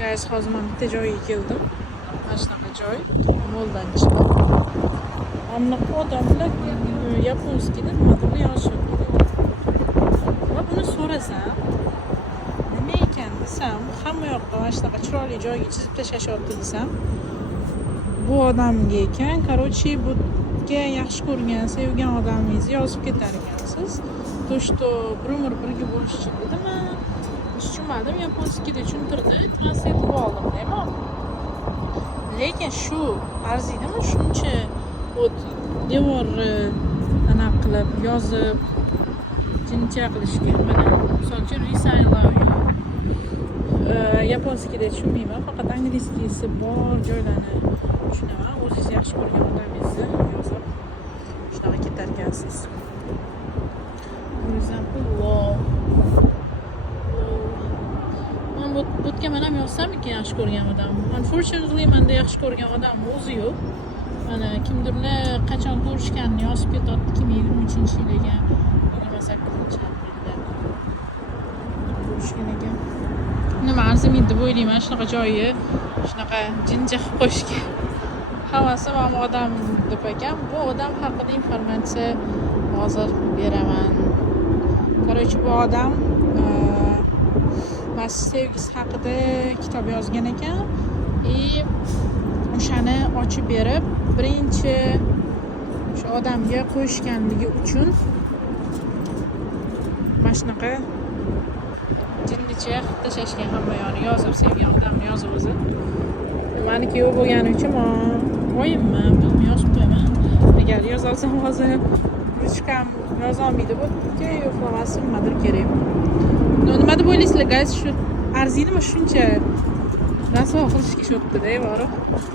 Guys, hozir men bitta joyga keldim. Mana shunaqa joy. Moldan chiqib. Ammo odamlar yaponskida nimadir yozishyapti. Va buni so'rasam, nima ekan desam, hamma yoqda mana shunaqa chiroyli joyga chizib tashlashyapti desam, bu odamga ekan, короче, bunga yaxshi ko'rgan, sevgan odamingizni yozib ketar ekansiz. To, что bir umr birga bo'lish uchun dedimi? Tushunmadim, yaponskida tushuntirdi, translate oldim, deyman. Lekin shu arziydimi shuncha o't devorni anaqa qilib yozib jincha qilishga. Mana misol uchun Resai love you. Yaponskida tushunmayman, faqat angliyskisi bor joylarni tushunaman. O'zingiz yaxshi ko'rgan odamingizni yozib shunaqa ketar ekansiz. For example, love. Butga men ham yozsam ekan yaxshi ko'rgan odam. Unfortunately, menda yaxshi ko'rgan odam o'zi yo'q. Mana kimdirni qachon ko'rishganini yozib ketyapti, 2023-yilga 28-aprelda ko'rishgan ekan. Nima arzimaydi deb o'ylayman shunaqa joyi, shunaqa jinja qilib qo'yishga. Hammasi ham odam deb ekan. Bu odam haqida informatsiya hozir beraman. Короче, bu odam sevgisi haqida kitob yozgan ekan. O'shani ochib berib, birinchi shu odamga qo'yishganligi uchun mana shunaqa jinnicha qilib tashlashgan hamma yo'ni yozib, sevgan odamni yozib o'zi. Meniki yo'q bo'lgani uchun o'yimman, buni yozib qo'yaman. Agar yozolsam hozir ruchkam yozolmaydi, bu yo'qlamasi nimadir kerak. Nima deb o'ylaysizlar, guys? Shu arziydimi shuncha rasvo qilishga shu yerda, borib.